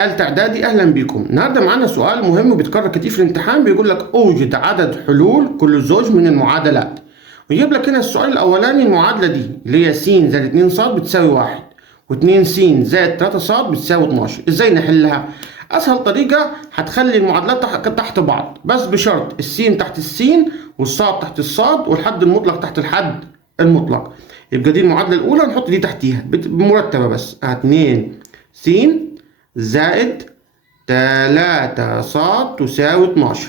ثالثة إعدادي، أهلا بكم. النهارده معانا سؤال مهم وبيتكرر كتير في الامتحان، بيقول لك أوجد عدد حلول كل زوج من المعادلات. ويجيب لك هنا السؤال الأولاني، المعادلة دي اللي هي س زائد 2 ص بتساوي 1، و2 س زائد 3 ص بتساوي 12. إزاي نحلها؟ أسهل طريقة هتخلي المعادلات تحت بعض، بس بشرط السين تحت السين والصاد تحت الصاد والحد المطلق تحت الحد المطلق. يبقى دي المعادلة الأولى، نحط دي تحتيها بمرتبة بس. 2 س زائد 3 ص تساوي 12.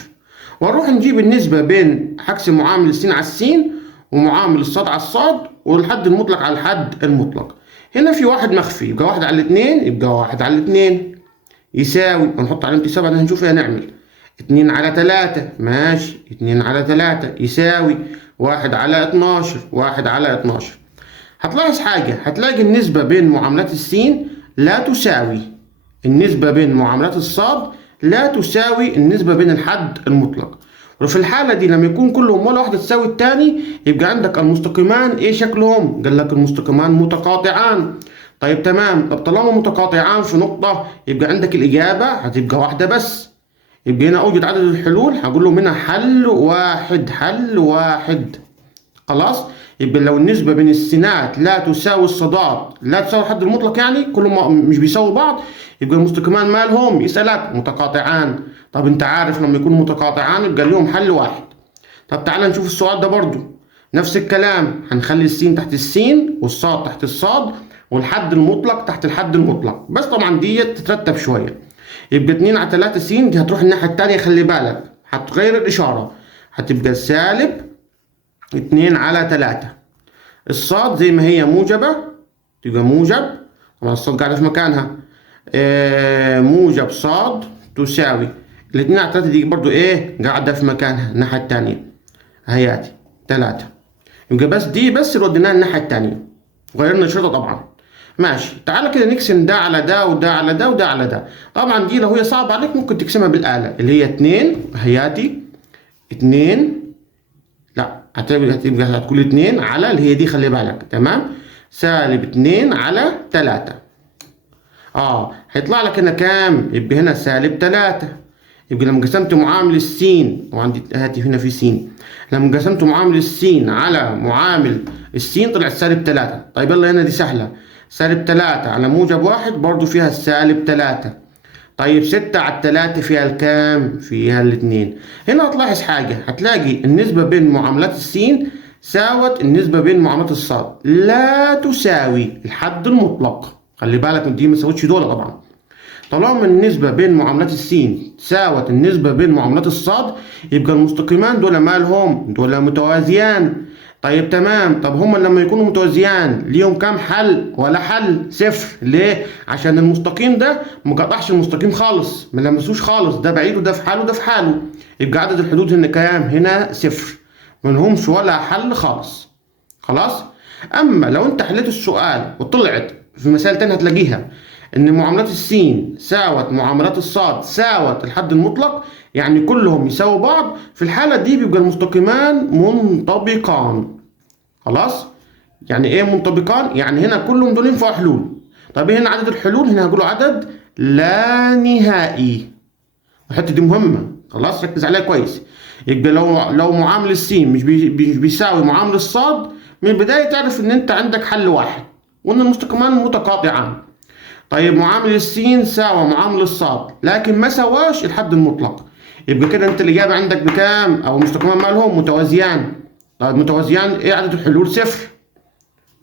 ونروح نجيب النسبة بين هقسم معامل السين على السين ومعامل الصاد على الصاد والحد المطلق على الحد المطلق. هنا في واحد مخفي، يبقى 1 على 2، يبقى 1 على 2 يساوي، ونحط علامة حساب بعدين هنشوف ايه هنعمل. 2 على 3 ماشي، 2 على 3 يساوي 1 على 12، 1 على 12. هتلاحظ حاجة، هتلاقي النسبة بين معاملات السين لا تساوي النسبة بين معاملات الصاد لا تساوي النسبة بين الحد المطلق. وفي الحالة دي لما يكون كلهم ولا واحدة تساوي التاني، يبقى عندك المستقيمان ايه شكلهم؟ قال لك المستقيمان متقاطعان. طيب تمام، طب طالما متقاطعان في نقطة يبقى عندك الإجابة هتبقى واحدة بس. يبقى هنا أوجد عدد الحلول، هقول له منها حل واحد، حل واحد. خلاص؟ يبقى لو النسبة بين السينات لا تساوي الصادات لا تساوي الحد المطلق، يعني كلهم مش بيساووا بعض، يبقى المستقيمان مالهم؟ يسألك متقاطعان. طب انت عارف لما يكونوا متقاطعان يبقى ليهم حل واحد. طب تعالى نشوف السؤال ده برضو نفس الكلام، هنخلي السين تحت السين والصاد تحت الصاد والحد المطلق تحت الحد المطلق، بس طبعا دي تترتب شوية. يبقى 2 على 3 س دي هتروح الناحية التانية، خلي بالك هتغير الإشارة، هتبقى سالب 2 على 3. الصاد زي ما هي موجبة تبقى موجب، طبعا الصاد قاعدة في مكانها، موجب صاد تساوي 2 على 3 دي برضو ايه قاعدة في مكانها الناحية التانية اهياتي 3. يبقى بس دي بس اللي وديناها الناحية التانية وغيرنا الشرطة طبعا. ماشي، تعالى كده نقسم ده على ده وده على ده وده على ده. طبعا دي لو هي صعبة عليك ممكن تقسمها بالآلة اللي هي 2 اهياتي 2، لا هتبقى هتكون 2 على اللي هي دي، خلي بالك تمام، سالب 2 على 3. هيطلع لك هنا كام؟ يبقى هنا سالب 3. يبقى لما قسمت معامل السين، وعندي هاتي هنا في سين، لما قسمت معامل السين على معامل السين طلع سالب 3. طيب يلا هنا دي سهلة، سالب 3 على موجب 1 برضو فيها السالب 3. طيب 6 على 3 فيها الكام؟ فيها الاتنين. هنا هتلاحظ حاجة، هتلاقي النسبة بين معاملات السين ساوت النسبة بين معاملات الصاد لا تساوي الحد المطلق. خلي بالك دي ما تساويش دول طبعا. طالما النسبة بين معاملات السين ساوت النسبة بين معاملات الصاد يبقى المستقيمان دول مالهم؟ دول متوازيان. طيب تمام، طب هما لما يكونوا متوازيان ليهم كام حل؟ ولا حل، صفر. ليه؟ عشان المستقيم ده مقطعش المستقيم خالص، ما لمسوش خالص، ده بعيد وده في حاله وده في حاله. يبقى عدد الحدود هنا كام؟ هنا صفر، منهمش ولا حل خالص. خلاص؟ اما لو انت حليت السؤال وطلعت في مسائل تانية هتلاقيها ان معاملات السين ساوت معاملات الصاد ساوت الحد المطلق، يعني كلهم يساووا بعض، في الحالة دي بيبقى المستقيمان منطبقان. خلاص؟ يعني ايه منطبقان؟ يعني هنا كلهم دول ينفعوا حلول. طب هنا عدد الحلول، هنا هقوله عدد لا نهائي. الحتة دي مهمة، خلاص ركز عليها كويس. يبقى لو معامل السين مش بيساوي معامل الصاد، من البداية تعرف ان انت عندك حل واحد وان المستقيمان متقاطعان. طيب معامل السين ساوى معامل الصاد لكن ما سواش الحد المطلق، يبقى كده انت الاجابه عندك بكام؟ او المستقيمان مالهم؟ متوازيان. طيب متوازيان ايه عدد الحلول؟ صفر،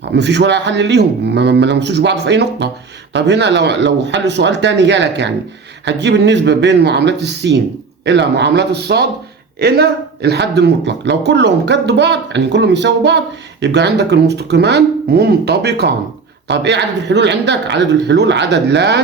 مفيش ولا حل ليهم، ما لمسوش بعض في اي نقطه. طب هنا لو حل سؤال تاني جالك، يعني هتجيب النسبه بين معاملات السين الى معاملات الصاد الى الحد المطلق، لو كلهم قد بعض يعني كلهم يساووا بعض يبقى عندك المستقيمان منطبقان. طب ايه عدد الحلول عندك؟ عدد الحلول عدد لا